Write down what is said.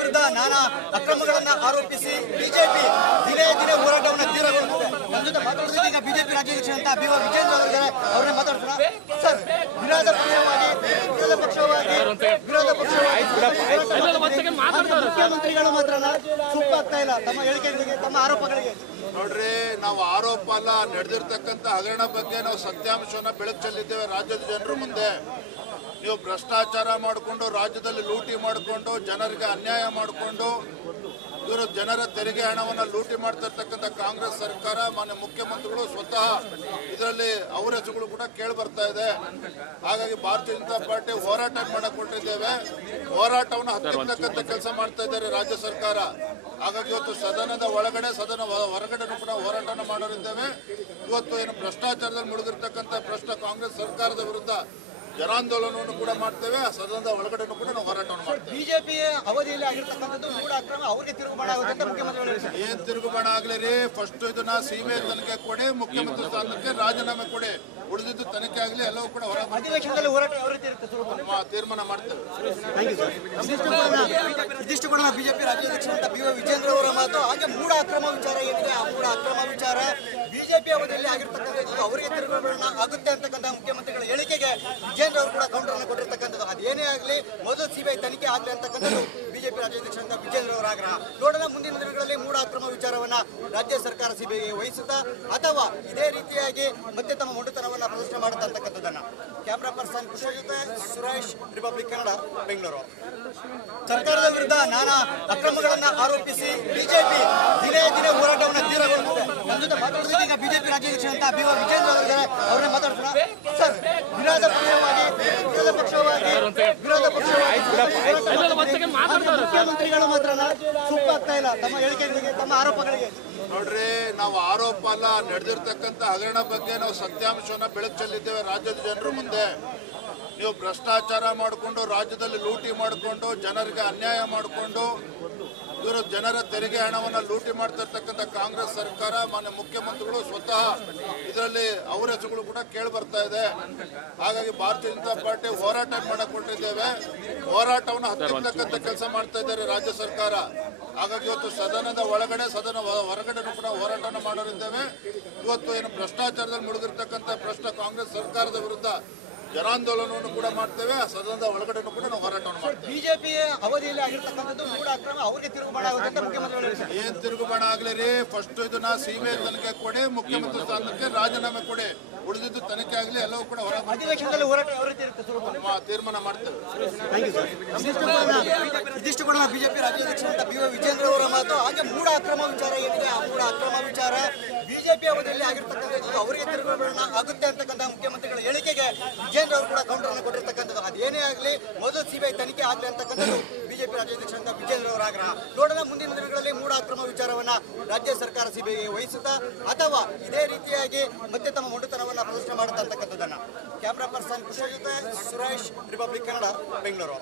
ವಿರುದ್ಧ ನಾನಾ ಅಕ್ರಮಗಳನ್ನು ಆರೋಪಿಸಿ ಬಿಜೆಪಿ ದಿನೇ ದಿನೇ ಹೋರಾಟವನ್ನು ತೀವ್ರಗೊಳಿಸಿದೆ. ನಮ್ಮ ಜೊತೆ ಮಾತಾಡಿದ್ರೆ ಈಗ ಬಿಜೆಪಿ ರಾಜ್ಯಾಧ್ಯಕ್ಷ ಅಂತ ಬಿ.ವ. ವಿಜೇಂದ್ರ ಅವರಿದ್ದಾರೆ. ಅವ್ರನ್ನೇ ಮಾತಾಡ್ತಾರೆ. ಸರ್, ವಿರೋಧ ಮುಖ್ಯಮಂತ್ರಿಗಳು ಮಾತ್ರ ಸುಪ್ಪ ಆಗ್ತಾ ಇಲ್ಲ ತಮ್ಮ ಹೇಳಿಕೆಗಳಿಗೆ, ತಮ್ಮ ಆರೋಪಗಳಿಗೆ. ನೋಡ್ರಿ, ನಾವು ಆರೋಪ ಅಲ್ಲ, ನಡೆದಿರ್ತಕ್ಕಂಥ ಹಗರಣ ಬಗ್ಗೆ ನಾವು ಸತ್ಯಾಂಶವನ್ನ ಬೆಳಕು ಚೆಲ್ಲಿದ್ದೇವೆ ರಾಜ್ಯದ ಜನರ ಮುಂದೆ. ನೀವು ಭ್ರಷ್ಟಾಚಾರ ಮಾಡಿಕೊಂಡು ರಾಜ್ಯದಲ್ಲಿ ಲೂಟಿ ಮಾಡಿಕೊಂಡು ಜನರಿಗೆ ಅನ್ಯಾಯ ಮಾಡಿಕೊಂಡು ಇವರು ಜನರ ತೆರಿಗೆ ಹಣವನ್ನು ಲೂಟಿ ಮಾಡ್ತಿರ್ತಕ್ಕಂಥ ಕಾಂಗ್ರೆಸ್ ಸರ್ಕಾರ, ಮಾನ್ಯ ಮುಖ್ಯಮಂತ್ರಿಗಳು ಸ್ವತಃ ಇದರಲ್ಲಿ ಅವರ ಹೆಸರುಗಳು ಕೂಡ ಕೇಳಿ ಬರ್ತಾ ಇದೆ. ಹಾಗಾಗಿ ಭಾರತೀಯ ಜನತಾ ಪಾರ್ಟಿ ಹೋರಾಟ ಮಾಡಿಕೊಂಡಿದ್ದೇವೆ. ಹೋರಾಟವನ್ನು ಹತ್ತಿರ್ತಕ್ಕಂಥ ಕೆಲಸ ಮಾಡ್ತಾ ಇದ್ದಾರೆ ರಾಜ್ಯ ಸರ್ಕಾರ. ಹಾಗಾಗಿ ಇವತ್ತು ಸದನದ ಒಳಗಡೆ ಸದನ ಹೊರಗಡೆ ಕೂಡ ಹೋರಾಟನ ಮಾಡೋರಿದ್ದೇವೆ. ಇವತ್ತು ಏನು ಭ್ರಷ್ಟಾಚಾರದಲ್ಲಿ ಮುಳುಗಿರ್ತಕ್ಕಂಥ ಭ್ರಷ್ಟ ಕಾಂಗ್ರೆಸ್ ಸರ್ಕಾರದ ವಿರುದ್ಧ ಜನಾಂದೋಲನವನ್ನು ಕೂಡ ಮಾಡ್ತೇವೆ. ಸದನದ ಒಳಗಡೆನೂ ಕೂಡ ನಾವು ಹೋರಾಟವನ್ನು ಮಾಡ್ತೇವೆ. ಬಿಜೆಪಿ ಅವಧಿಯಲ್ಲಿ ಆಗಿರ್ತಕ್ಕಂಥದ್ದು ಮೂಢ ಅಕ್ರಮ, ಅವರಿಗೆ ತಿರುಗುಬಾಣ ಆಗುತ್ತೆ ಅಂತ ಮುಖ್ಯಮಂತ್ರಿಗಳು. ಏನ್ ತಿರುಗುಬಾಣ ಆಗ್ಲಿ ರೀ, ಫಸ್ಟ್ ಇದನ್ನ ಸಿಬಿಐ ತನಿಖೆ ಕೊಡಿ, ಮುಖ್ಯಮಂತ್ರಿ ಸ್ಥಾನಕ್ಕೆ ರಾಜೀನಾಮೆ ಕೊಡಿ, ಉಳಿದಿದ್ದು ತನಿಖೆ ಆಗಲಿ, ಎಲ್ಲವೂ ಕೂಡ ಅಧಿವೇಶನದಲ್ಲಿ ಹೋರಾಟ ತೀರ್ಮಾನ ಮಾಡ್ತೇವೆ. ಇದಿಷ್ಟು ಕೂಡ ಬಿಜೆಪಿ ರಾಜ್ಯಾಧ್ಯಕ್ಷ ಅಂತ ಬಿ.ವ. ವಿಜೇಂದ್ರ ಅವರ ಮಾತು. ಹಾಗೆ ಮೂಢ ಅಕ್ರಮ ವಿಚಾರ ಏನಿದೆ, ಆ ಮೂಢ ಅಕ್ರಮ ವಿಚಾರ ಬಿಜೆಪಿ ಅವಧಿಯಲ್ಲಿ ಆಗಿರ್ತಕ್ಕಂಥದ್ದು ಅವರಿಗೆ ತಿರುಗುಬಾಣ ಆಗುತ್ತೆ ಅಂತಕ್ಕಂಥ ಮುಖ್ಯಮಂತ್ರಿಗಳ ಹೇಳಿಕೆಗೆ ವಿಜೇಂದ್ರ ಅವರು ಕೂಡ ಕೌಂಟರ್ ಅನ್ನು ಕೊಟ್ಟಿರ್ತಕ್ಕಂಥದ್ದು. ಅದೇನೇ ಆಗಲಿ, ಮೊದಲು ಸಿಬಿಐ ತನಿಖೆ ಆಗಲಿ ಅಂತಕ್ಕಂಥದ್ದು ಬಿಜೆಪಿ ರಾಜ್ಯಾಧ್ಯಕ್ಷ ಅಂತ ವಿಜೇಂದ್ರ ಅವರ ಆಗ್ರಹ. ನೋಡೋಣ ಮುಂದಿನ ದಿನಗಳಲ್ಲಿ ಮೂಢ ಅಕ್ರಮ ವಿಚಾರವನ್ನ ರಾಜ್ಯ ಸರ್ಕಾರ ಸಿಬಿಐಗೆ ವಹಿಸುತ್ತಾ ಅಥವಾ ಇದೇ ರೀತಿಯಾಗಿ ಮತ್ತೆ ತಮ್ಮ ಮೊಂಡುತನವನ್ನ ಪ್ರದರ್ಶನ ಮಾಡುತ್ತಾ ಅಂತಕ್ಕಂಥದ್ದನ್ನ. ಕ್ಯಾಮ್ರಾ ಪರ್ಸನ್ ಕೃಷ್ಣ ಜೊತೆ ಸುರೇಶ್, ರಿಪಬ್ಲಿಕ್ ಕನ್ನಡ, ಬೆಂಗಳೂರು. ಸರ್ಕಾರದ ವಿರುದ್ಧ ನಾನಾ ಅಕ್ರಮಗಳನ್ನು ಆರೋಪಿಸಿ ಬಿಜೆಪಿ ದಿನೇ ದಿನೇ ಹೋರಾಟವನ್ನು ತೀವ್ರಗೊಳಿಸಿದೆ. ನಮ್ಮ ಜೊತೆ ಮಾತಾಡಿದ್ರೆ ಈಗ ಬಿಜೆಪಿ ರಾಜ್ಯಾಧ್ಯಕ್ಷ ಅಂತ ಬಿ.ವ. ವಿಜೇಂದ್ರ ಅವರಿದ್ದಾರೆ. ಅವ್ರನ್ನೇ ಮಾತಾಡ್ತಾರೆ. ಸರ್, ವಿರೋಧ ಮುಖ್ಯಮಂತ್ರಿಗಳು ಮಾತ್ರ ಸುಪ್ಪ ಆಗ್ತಾ ಇಲ್ಲ ತಮ್ಮ ಹೇಳಿಕೆಗಳಿಗೆ, ತಮ್ಮ ಆರೋಪಗಳಿಗೆ. ನೋಡ್ರಿ, ನಾವು ಆರೋಪ ಅಲ್ಲ, ನಡೆದಿರ್ತಕ್ಕಂಥ ಹಗರಣ ಬಗ್ಗೆ ನಾವು ಸತ್ಯಾಂಶವನ್ನ ಬೆಳಕು ಚೆಲ್ಲಿದ್ದೇವೆ ರಾಜ್ಯದ ಜನರ ಮುಂದೆ. ನೀವು ಭ್ರಷ್ಟಾಚಾರ ಮಾಡಿಕೊಂಡು ರಾಜ್ಯದಲ್ಲಿ ಲೂಟಿ ಮಾಡಿಕೊಂಡು ಜನರಿಗೆ ಅನ್ಯಾಯ ಮಾಡಿಕೊಂಡು ಇವರು ಜನರ ತೆರಿಗೆ ಹಣವನ್ನು ಲೂಟಿ ಮಾಡ್ತಿರ್ತಕ್ಕಂಥ ಕಾಂಗ್ರೆಸ್ ಸರ್ಕಾರ, ಮಾನ್ಯ ಮುಖ್ಯಮಂತ್ರಿಗಳು ಸ್ವತಃ ಇದರಲ್ಲಿ ಅವರ ಹೆಸರುಗಳು ಕೂಡ ಕೇಳಿ ಬರ್ತಾ ಇದೆ. ಹಾಗಾಗಿ ಭಾರತೀಯ ಜನತಾ ಪಾರ್ಟಿ ಹೋರಾಟ ಮಾಡಿಕೊಂಡಿದ್ದೇವೆ. ಹೋರಾಟವನ್ನು ಹತ್ತಿರ್ತಕ್ಕಂಥ ಕೆಲಸ ಮಾಡ್ತಾ ಇದ್ದಾರೆ ರಾಜ್ಯ ಸರ್ಕಾರ. ಹಾಗಾಗಿ ಇವತ್ತು ಸದನದ ಒಳಗಡೆ ಸದನ ಹೊರಗಡೆನೂ ಕೂಡ ಹೋರಾಟನ ಮಾಡೋರಿದ್ದೇವೆ. ಇವತ್ತು ಏನು ಭ್ರಷ್ಟಾಚಾರದಲ್ಲಿ ಮುಳುಗಿರ್ತಕ್ಕಂಥ ಭ್ರಷ್ಟ ಕಾಂಗ್ರೆಸ್ ಸರ್ಕಾರದ ವಿರುದ್ಧ ಜನಾಂದೋಲನವನ್ನು ಕೂಡ ಮಾಡ್ತೇವೆ. ಸದನದ ಒಳಗಡೆನೂ ಕೂಡ ನಾವು ಹೋರಾಟವನ್ನು ಮಾಡ್ತೇವೆ. ಬಿಜೆಪಿ ಅವಧಿಯಲ್ಲಿ ಆಗಿರ್ತಕ್ಕಂಥದ್ದು ಮೂಢ ಅಕ್ರಮ, ಅವರಿಗೆ ತಿರುಗುಬಾಣ ಆಗುತ್ತೆ ಅಂತ ಮುಖ್ಯಮಂತ್ರಿಗಳು. ಏನ್ ತಿರುಗುಬಾಣ ಆಗ್ಲಿ ರೀ, ಫಸ್ಟ್ ಇದನ್ನ ಸಿಬಿಐ ತನಿಖೆ ಕೊಡಿ, ಮುಖ್ಯಮಂತ್ರಿ ಸ್ಥಾನಕ್ಕೆ ರಾಜೀನಾಮೆ ಕೊಡಿ, ಉಳಿದಿದ್ದು ತನಿಖೆ ಆಗಲಿ, ಎಲ್ಲವೂ ಕೂಡ ಅಧಿವೇಶನದಲ್ಲಿ ಹೋರಾಟ ತೀರ್ಮಾನ ಮಾಡ್ತೇವೆ. ಇದಿಷ್ಟು ಕೂಡ ಬಿಜೆಪಿ ರಾಜ್ಯಾಧ್ಯಕ್ಷ ಅಂತ ಬಿ.ವ. ವಿಜೇಂದ್ರ ಅವರ ಮಾತು. ಹಾಗೆ ಮೂಢ ಅಕ್ರಮ ವಿಚಾರ ಏನಿದೆ, ಆ ಮೂಢ ಅಕ್ರಮ ವಿಚಾರ ಬಿಜೆಪಿ ಅವಧಿಯಲ್ಲಿ ಆಗಿರ್ತಕ್ಕಂಥದ್ದು ಅವರಿಗೆ ತಿರುಗುಬಾಣ ಆಗುತ್ತೆ ಅಂತಕ್ಕಂಥ ಮುಖ್ಯಮಂತ್ರಿಗಳ ಹೇಳಿಕೆಗೆ ವಿಜೇಂದ್ರ ಅವರು ಕೂಡ ಕೌಂಟರ್ ಅನ್ನು ಕೊಟ್ಟಿರ್ತಕ್ಕಂಥದ್ದು. ಅದೇನೇ ಆಗಲಿ, ಮೊದಲು ಸಿಬಿಐ ತನಿಖೆ ಆಗಲಿ ಅಂತಕ್ಕಂಥದ್ದು ಬಿಜೆಪಿ ರಾಜ್ಯಾಧ್ಯಕ್ಷ ಅಂತ ವಿಜೇಂದ್ರ ಅವರ ಆಗ್ರಹ. ನೋಡೋಣ ಮುಂದಿನ ದಿನಗಳಲ್ಲಿ ಮೂಢ ಅಕ್ರಮ ವಿಚಾರವನ್ನ ರಾಜ್ಯ ಸರ್ಕಾರ ಸಿಬಿಐಗೆ ವಹಿಸುತ್ತಾ ಅಥವಾ ಇದೇ ರೀತಿಯಾಗಿ ಮತ್ತೆ ತಮ್ಮ ಮೊಂಡುತನವನ್ನ ಪ್ರದರ್ಶನ ಮಾಡುತ್ತಾ ಅಂತಕ್ಕಂಥದ್ದನ್ನ. ಕ್ಯಾಮ್ರಾ ಪರ್ಸನ್ ಕೃಷ್ಣ ಜೊತೆ ಸುರೇಶ್, ರಿಪಬ್ಲಿಕ್ ಕನ್ನಡ, ಬೆಂಗಳೂರು.